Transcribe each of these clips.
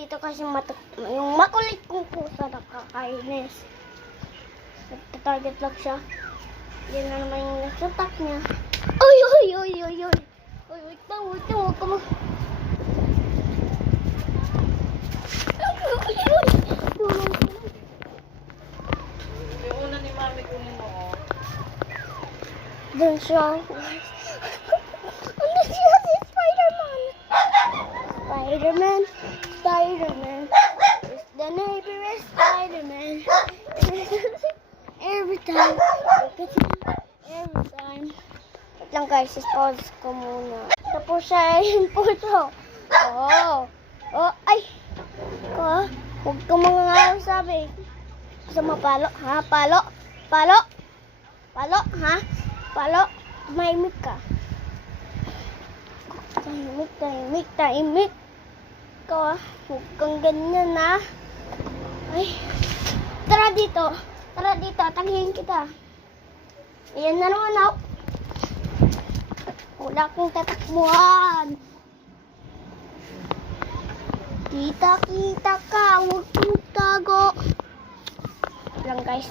dito kasi yung makulit kong pusa nakakainis. Nagtatarget lang siya. Yan na naman yung nagsatak niya. Oy, oy, oy, oy, oy. Oy, wait lang, huwag ka mo. Yung una ni Mami kunin mo, oh. Doon siya. Ano siya si Spider-Man? Spider-Man, Spider-Man. It's the neighbor is Spider-Man. Every time. Every time. Wait lang guys, pause ko muna. Tapos siya yun po ito. Oh. Oh, ay. Ko, huwag ka mga sabi. Gusto mo palo? Ha? Palo? Palo? Palo? Ha? Palo? Mahimik ka. Tahimik, tahimik, tahimik. Ko, huwag kang ganyan na. Ay. Tara dito. Tara dito. Tagihin kita. Ayan na naman ako. Wala akong tatakbuhan. Kita ka. Huwag kang tago. Lang guys.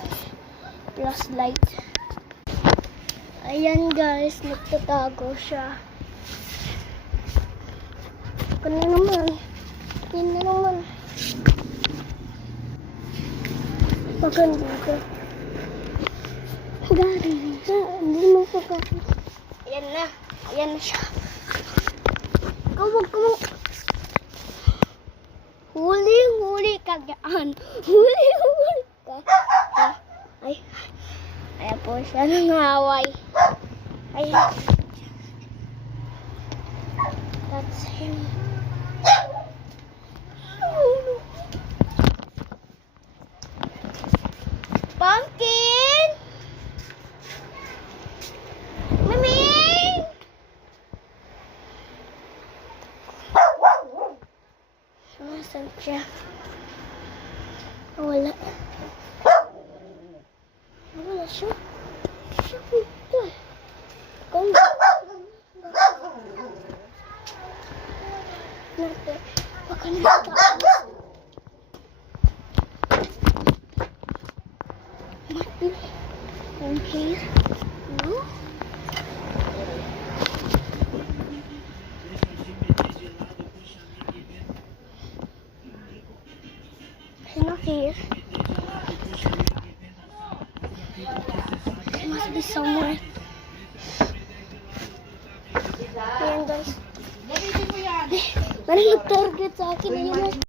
Plus light. Ayan guys. Nagtatago siya. Kanya naman. Yan na naman. Maganda ka. Gari. Hindi mo ka. Ayan na. Ayan na siya. Huwag ka mo. Huli ka dyan. Huli ka. Ay. Ayan po siya ng haway. Ay. That's him. Pumpkin! Mami! Nasaan siya? Wala. Wala siya. Siya dito. Kung... Nate. Baka nakataas. Mati. Okay. No? He's not here. He must be somewhere. Ayan guys. Parang nag-target sa akin. Ayan.